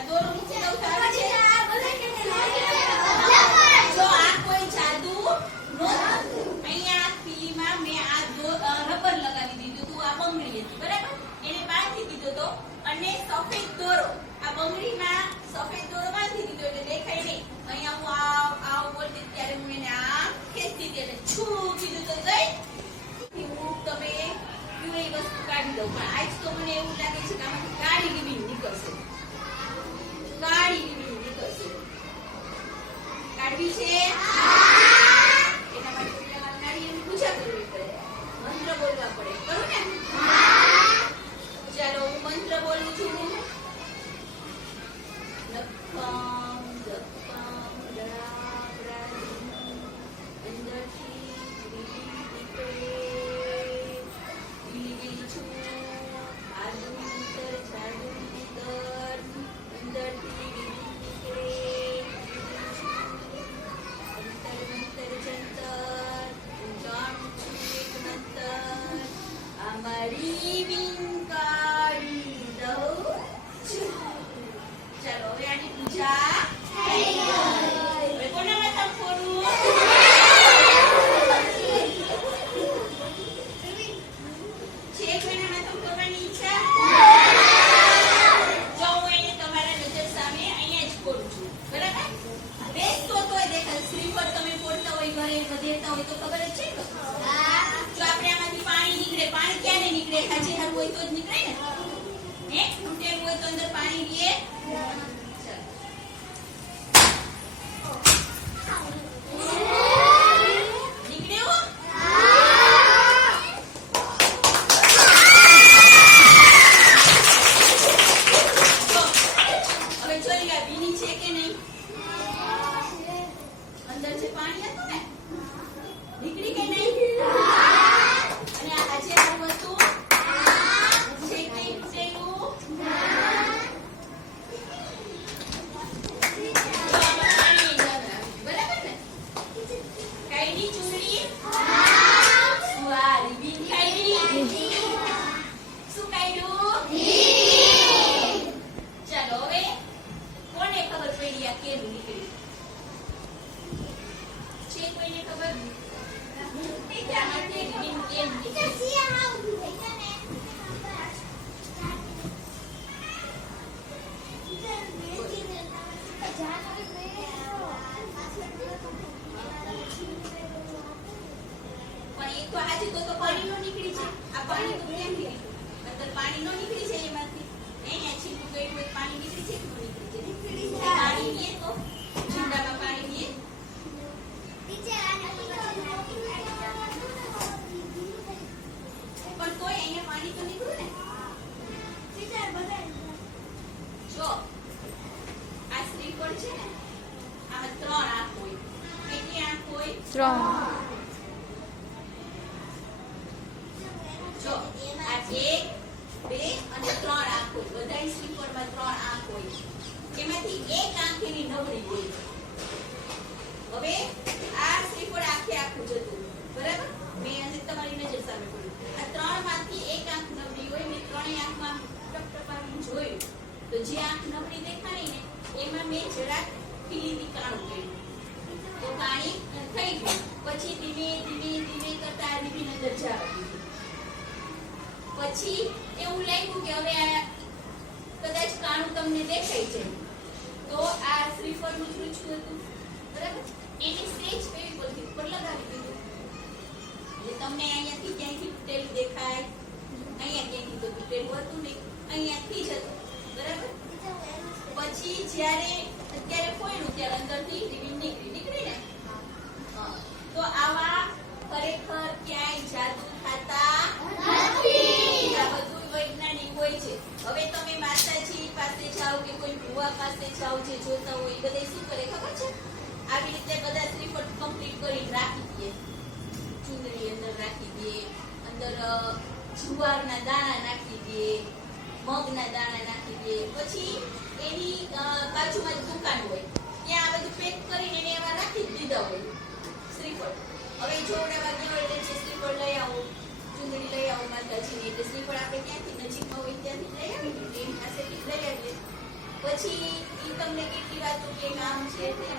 આ દોરો મૂકી દઉં તો આવે છે? જો આ કોઈ જાદુ નહોતું. અહીંયા પીલીમાં મેં આ રબર લગાવી દીધું હતું. આ બંગડી હતી, બરાબર? એને બાંધી દીધો તો અને સફેદ દોરો આ બંગડીમાં સફેદ દોરો બાંધી દીધો એટલે દેખાય નહીં. અહીંયા હું આવ બોલતી ત્યારે હું એને આમ ખેંચતી હતી એટલે છું કીધું તો ગઈ. હું તમે એ વસ્તુ કાઢી દઉં પણ આજ તો મને એવું લાગે છે કે આમાંથી કાળી ડીબી નીકળશે. કાળી ડીબી નીકળશે. કાઢવી છે? એના માટે પેલા નાળિયેરની પૂજા કરવી પડે, મંત્ર બોલવા પડે. કરું ને? ચાલો હું મંત્ર બોલું છું. નખમ જપમ રામ અંદરથી છું આદુ અંતર જાદુ અંતર અંદરથી નીકળે અંતર મંતર જંતર હું જાણું છું એક મંતર અમારી વિંકાળી દઉં છું. ચાલો હવે આની પૂજા થઈ ગઈ. હવે કોના માથા ફોડું? છે કોઈના માથા ફોડવાની ઈચ્છા? જો હું એને તમારા નજર સામે અહીંયા જ ફોડું છું, બરાબર? બેસતો તોય દેખાય. શ્રીફળ તમે ફોડતા હોય ઘરે વધેરતા હોય તો ખબર જ છે ને. જો આપણે આમાંથી પાણી નીકળે, પાણી ક્યારે નીકળે? ખાંચી હોય તો જ નીકળે ને. હે તૂટેલું હોય તો અંદર પાણી રહે. નીકળ્યું? હવે જોઈ લે ભીની છે કે નહીં. અંદર જે પાણી હતું ને નીકળી કે નહીં? અને આજે આ વસ્તુ છે કે નહીં તૂટેલું? બરાબર ને? કાઈની ચૂંટણી? વારી બીન કાઈની? શું કાઢ્યું? ચાલો હવે કોને ખબર પડી આ કેમ નીકળી? છે કોઈને ખબર? આમાંથી બીન કેમ નીકળી? પણ એક તો આજે તો પાણી નો નીકળી છે. આ પાણી તો કેમ નીકળી? અંદર પાણી નો નીકળી છે એમાંથી. અહીંયા છીપું ગયું હોય પાણી નીકળી છે કે ન નીકળી છે? પાણી નીએ તો છીંડામાં પાણી નીએ. પણ તોય અહીંયા પાણી તો નીકળ્યું ને. જો આ શ્રીફળ છે ને આમાં 3 આંખ હોય. કેટલી આંખ હોય? 3. જો આ 1 2 અને 3 આંખ હોય. બધાય શ્રીફળમાં 3 આંખ હોય. એમાંથી એક આંખ એની નબળી હોય. હવે આ શ્રીફળ આખે આખું જતું, બરાબર? મેં આજે તમારી નજર સામે પડ્યું. આ 3 માંથી એક આંખ નબળી હોય. મેં 3 આંખમાં ટપટપાવીને જોયું તો જે આંખ નબળી દેખાણી ને એમાં મેં જરાક પીલી કાણું કર્યું તો પાણી થઈ ગયું. પછી ધીમે ધીમે ધીમે કરતા રીબીન અંદર જવા દીધું. પછી એવું લાગ્યું કે હવે આ કદાચ કાણું તમને દેખાય છે તો આ શ્રીફળનું ચૂચું હતું, બરાબર? એની સ્ટેજ પેવી પરથી ઉપર લગાવી દીધું એટલે તમને અહીંયાથી ક્યાંયથી તૂટેલું દેખાય. અહીંયા ક્યાંયથી તો તૂટેલું હતું નહીં, અહીંયાથી જ હતું, બરાબર? પછી જ્યારે અત્યારે ફોડ્યું ત્યારે અંદરથી રીબીન નીકળી ને. તો આવા ખરેખર ક્યાંય જાદુ થતા નથી. આ બધું વૈજ્ઞાનિક હોય છે. હવે તમે માતાજી પાસે જાઓ કે કોઈ ભુવા પાસે જાઓ જે જોતા હોય એ બધા શું કરે ખબર છે? આવી રીતે બધા શ્રીફળ કમ્પ્લીટ કરી રાખી દે. ચૂંદડી અંદર રાખી દે, અંદર જુવારના દાણા નાખી દે, મગના દાણા નાખી દે. પછી એની બાજુમાં દુકાન હોય ત્યાં આ બધું પેક કરીને એને એમાં રાખી દીધા હોય શ્રીફળ. હવે જોવડાવા ગયો એટલે જે શ્રીફળ લઈ આવો, ચૂંદડી લઈ આવો માતાજીની, એટલે શ્રીફળ આપણે ક્યાંથી નજીકમાં હોય ત્યાંથી લઈ આવીએ, એની પાસેથી લઈ આવીએ. પછી એક આમ છે તેમ